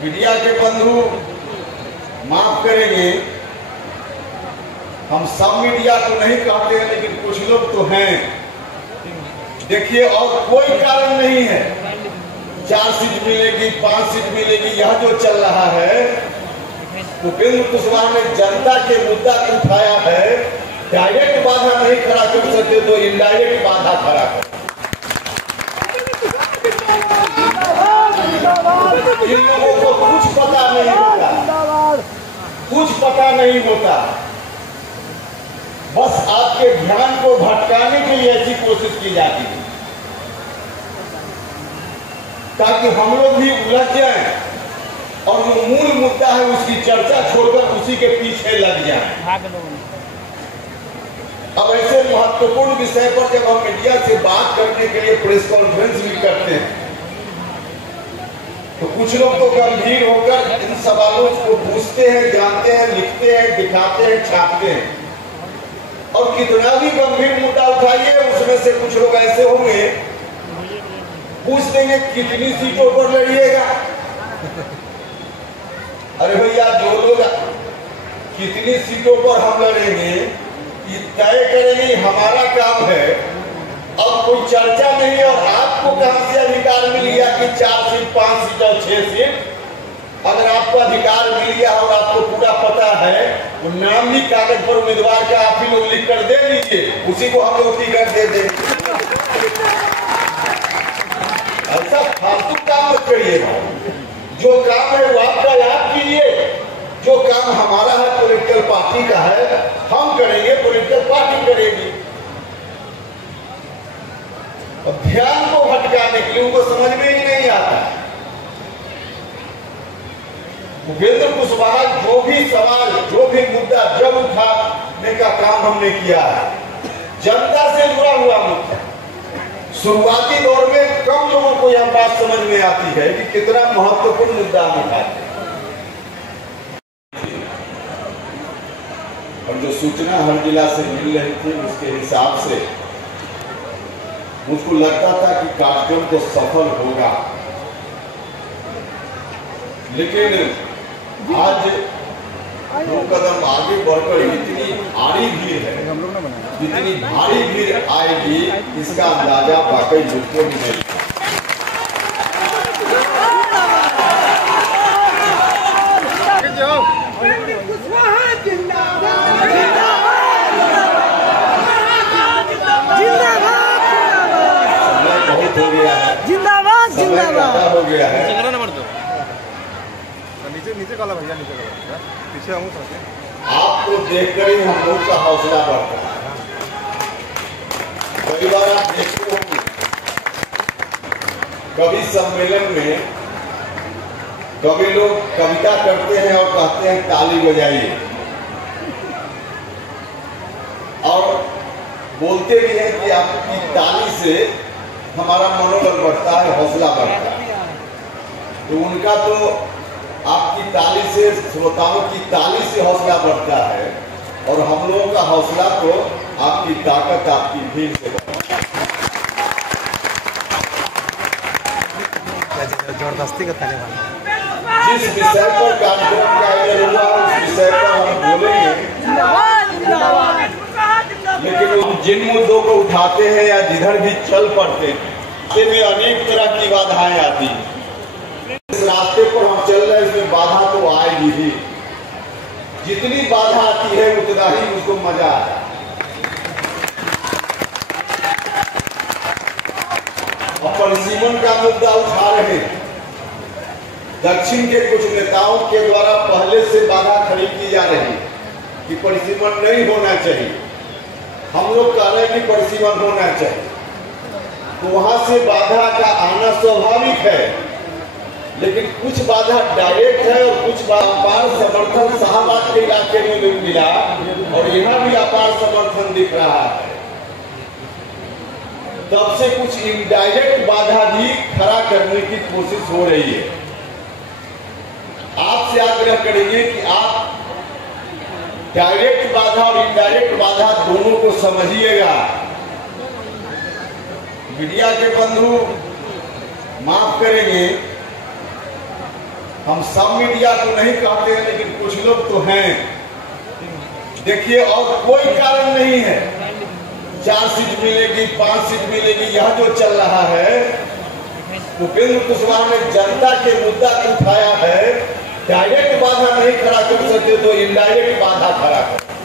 Media के बंधु माफ करेंगे, हम सब मीडिया को नहीं कहते हैं, लेकिन कुछ लोग तो हैं। देखिए, और कोई कारण नहीं है 4 सीट मिलेगी 5 सीट मिलेगी, यह जो चल रहा है, उपेंद्र कुशवाहा ने जनता के मुद्दा को उठाया है। डायरेक्ट बाधा नहीं खड़ा कर सकते तो इनडायरेक्ट बाधा खड़ा कर। इन लोगों को कुछ पता नहीं होता, कुछ पता नहीं होता, बस आपके ध्यान को भटकाने के लिए ऐसी कोशिश की जाती है ताकि हम लोग भी उलझ जाएं और जो मूल मुद्दा है उसकी चर्चा छोड़कर उसी के पीछे लग जाएं। अब ऐसे महत्वपूर्ण विषय पर जब हम मीडिया से बात करने के लिए प्रेस कॉन्फ्रेंस भी करते हैं तो कुछ लोग तो गंभीर होकर इन सवालों को पूछते हैं, जानते हैं, लिखते हैं, दिखाते हैं, छापते हैं। और कितना भी गंभीर मुद्दा उठाइए, उसमें से कुछ लोग ऐसे होंगे पूछ देंगे कितनी सीटों पर लड़िएगा। अरे भैया, जो लोग कितनी सीटों पर हम लड़ेंगे ये तय करेंगे, हमारा काम है। अब कोई चर्चा नहीं, और आपको कहां से अधिकार मिल गया कि 4 सीट 5 सीट और 6 सीट? अगर आपको अधिकार मिल गया और आपको पूरा पता है तो नाम भी कागज पर उम्मीदवार का आप ही लोग लिख कर दे लीजिए, उसी को हम लोग टिकट दे देंगे। ऐसा फालतू काम मत करिएगा। जो काम है वो आपका याद कीजिए, जो काम हमारा है पॉलिटिकल पार्टी का है हम करेंगे, पॉलिटिकल पार्टी करेगी। और ध्यान को भटकाने के लिए उनको समझ में ही नहीं आता। उपेंद्र कुशवाहा जो भी सवाल, जो भी मुद्दा जब उठाने का काम हमने किया है, जनता से जुड़ा हुआ मुद्दा, शुरुआती दौर में कम लोगों को यह बात समझ में आती है कि कितना महत्वपूर्ण मुद्दा हम उठाते हैं। और जो सूचना हर जिला से मिल रही थी उसके हिसाब से मुझको लगता था कि कार्यक्रम तो सफल होगा, लेकिन आज 2 कदम आगे बढ़कर इतनी भारी भीड़ है, इतनी भारी भीड़ आएगी इसका अंदाजा वाकई मुझको भी नहीं। बहुत हो गया है, जिंदाबाद जिंदाबाद हो गया है। नीचे नीचे काला भैया, नीचे काला पीछे हम आपको देखकर ही हम लोग का हौसला बढ़ता है। कई बार आप देखते होंगे कभी सम्मेलन में कभी लोग कविता करते हैं और कहते हैं ताली बजाइए, और बोलते भी हैं कि आपकी ताली से हमारा मनोबल बढ़ता है, हौसला बढ़ता है। तो उनका तो आपकी ताली से, श्रोताओं की ताली से हौसला बढ़ता है, और हम लोगों का हौसला तो आपकी ताकत, आपकी भीड़ से बढ़ता है। जबरदस्ती का ताले वाला जिस विषय पर कार्यक्रम का आयोजन हुआ उस विषय पर हम बोलेंगे, लेकिन हम जिन मुद्दों को उठाते हैं या जिधर भी चल पड़ते हैं में अनेक तरह की बाधाएं आती हैं। इस रास्ते पर हम चल रहे हैं, इसमें बाधा तो आएगी ही। जितनी बाधा आती है उतना ही उसको मजा आता है। और परिसीमन का मुद्दा उठा रहे हैं। दक्षिण के कुछ नेताओं के द्वारा पहले से बाधा खड़ी की जा रही है कि परिसीमन नहीं होना चाहिए। हम लोग कह रहे हैं कि परिसीमन होना चाहिए, तो वहां से बाधा का आना स्वाभाविक है, लेकिन कुछ बाधा डायरेक्ट है और कुछ अपार समर्थन शाहबाद के इलाके में भी मिला, और यहाँ भी अपार समर्थन दिख रहा है। तब से कुछ इनडायरेक्ट बाधा भी खड़ा करने की कोशिश हो रही है। आपसे आग्रह करेंगे कि आप डायरेक्ट बाधा और इनडायरेक्ट बाधा दोनों को समझिएगा। मीडिया के बंधु माफ करेंगे, हम सब मीडिया को नहीं कहते हैं, लेकिन कुछ लोग तो हैं। देखिए, और कोई कारण नहीं है। 4 सीट मिलेगी, 5 सीट मिलेगी, यह जो चल रहा है, उपेंद्र कुशवाहा ने जनता के मुद्दा को उठाया है। डायरेक्ट बाधा नहीं खड़ा कर सकते तो इनडायरेक्ट बाधा खड़ा कर।